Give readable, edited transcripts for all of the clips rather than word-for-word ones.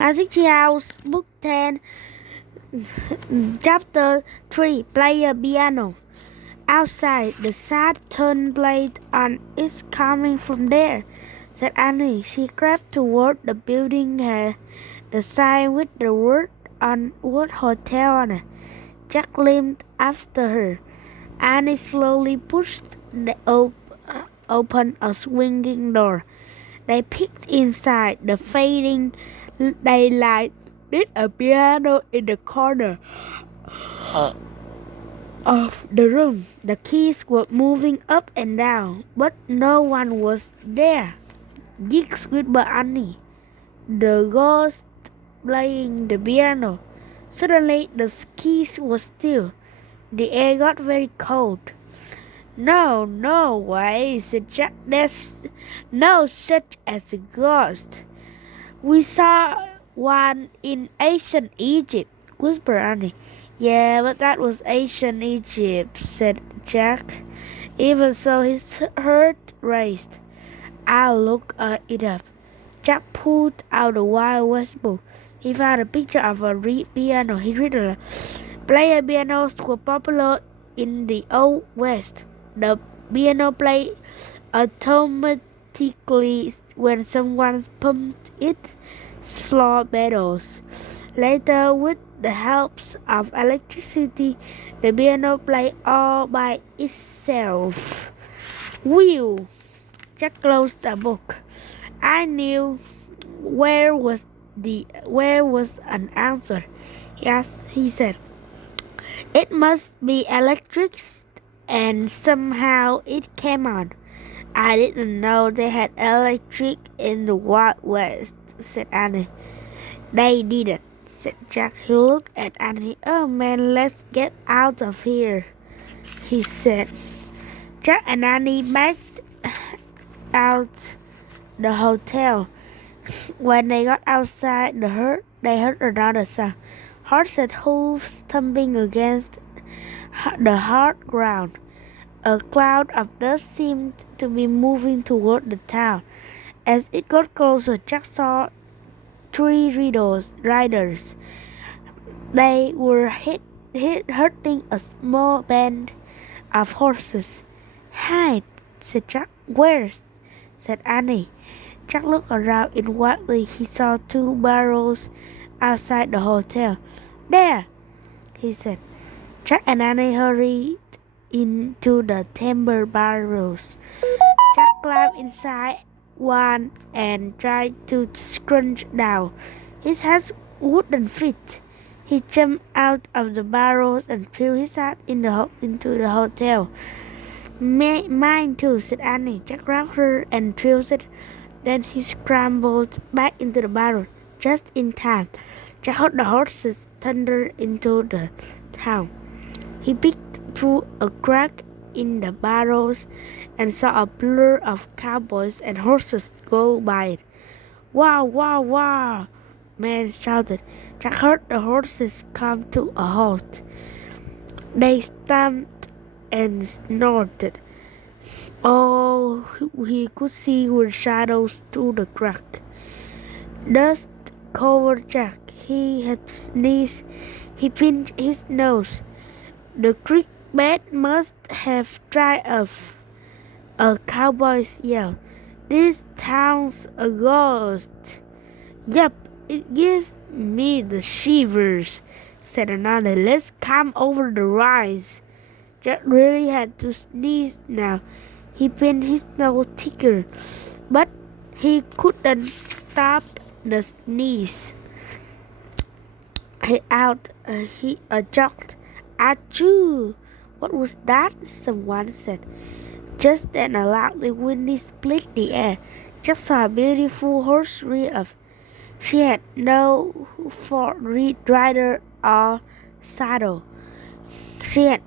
Ezekiel's Book 10, Chapter 3. Play a piano. Outside, the sad turn played on is coming from there, said Annie. She crept toward the building, the sign with the word on Wood Hotel on it. Jack limped after her. Annie slowly pushed open a swinging door. They peeked inside. The fading daylight lit a piano in the corner of the room. The keys were moving up and down, but no one was there. Geeks whispered Annie, the ghost playing the piano. Suddenly the keys were still. The air got very cold. No way, said Jack. There's no such as a ghost. We saw one in ancient Egypt, whispered Annie. Yeah, but that was ancient Egypt, said Jack. Even so, his heart raced. I'll look it up. Jack pulled out a Wild West book. He found a picture of a piano. He read it. Player pianos were popular in the Old West. The piano played automatically when someone pumped its floor pedals. Later, with the help of electricity, the piano played all by itself. Whew! Jack closed the book. I knew where was an answer. Yes, he said. It must be electric, and somehow it came on. I didn't know they had electric in the Wild West, said Annie. They didn't, said Jack. He looked at Annie. Oh man, let's get out of here, he said. Jack and Annie backed out the hotel. When they got outside, they heard another sound. Horses' hooves thumping against the hard ground. A cloud of dust seemed to be moving toward the town. As it got closer, Jack saw three riders. They were herding a small band of horses. Hide, said Jack. Where? Said Annie. Jack looked around wildly. He saw two barrels outside the hotel. There, he said. Jack and Annie hurried into the timber barrels. Jack climbed inside one and tried to scrunch down. His hands wouldn't fit. He jumped out of the barrels and threw his hat into the hotel. Mine too, said Annie. Jack grabbed her and threw it. Then he scrambled back into the barrel, just in time. Jack heard the horses thunder into the town. He peeked through a crack in the barrels and saw a blur of cowboys and horses go by. Wow, wow, wow! Man shouted. Jack heard the horses come to a halt. They stamped and snorted. All he could see were shadows through the crack. Dust covered Jack. He had sneezed. He pinched his nose. The creek bed must have dried up. A cowboy yelled. This town's a ghost. Yup, it gives me the shivers, said another. Let's climb over the rise. Jack really had to sneeze now. He pinched his nose thicker, but he couldn't stop the sneeze. He joked. Achoo! What was that? Someone said. Just then a loudly windy split the air. Jack saw a beautiful horse rear up. She had no rider or saddle. She had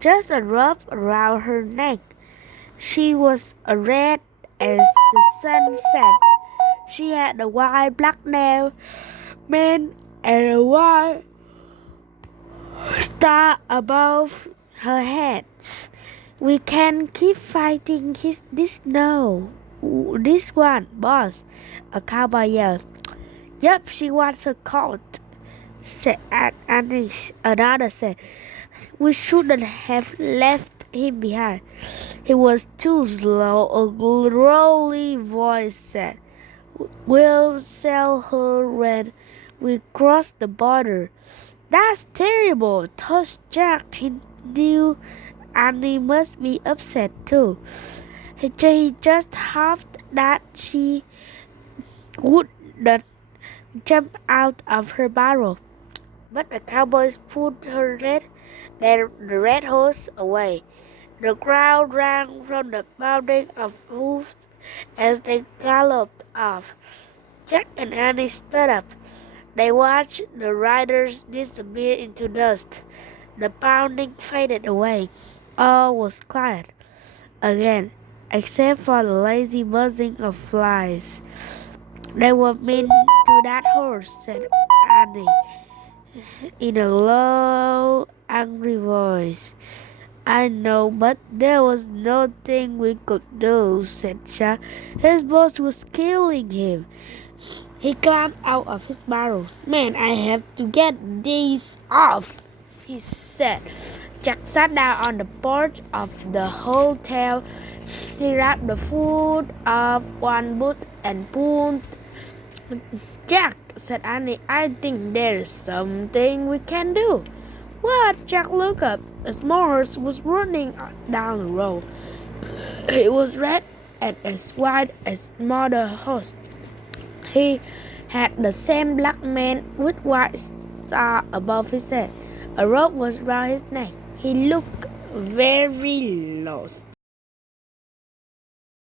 just a rope around her neck. She was red as the sun set. She had a wide black nail mane and a white star above her head. We can keep fighting this one, boss, a cowboy yelled. Yep, she wants her coat, said Annie. Another said, we shouldn't have left him behind. He was too slow, a growly voice said. We'll sell her when we cross the border. That's terrible, thought Jack. He knew Annie must be upset too. He just hoped that she would not jump out of her barrel. But the cowboys pulled the red horse away. The crowd rang from the pounding of hoofs as they galloped off. Jack and Annie stood up. They watched the riders disappear into dust. The pounding faded away. All was quiet again, except for the lazy buzzing of flies. They were mean to that horse, said Annie, in a low, angry voice. I know, but there was nothing we could do, said Jack. His boss was killing him. He climbed out of his barrel. Man, I have to get these off, he said. Jack sat down on the porch of the hotel. He wrapped the food off one boot and pulled. Jack, said Annie, I think there's something we can do. What? Jack looked up. A small horse was running down the road. It was red and as white as mother horse. He had the same black mane with white star above his head. A rope was round his neck. He looked very lost.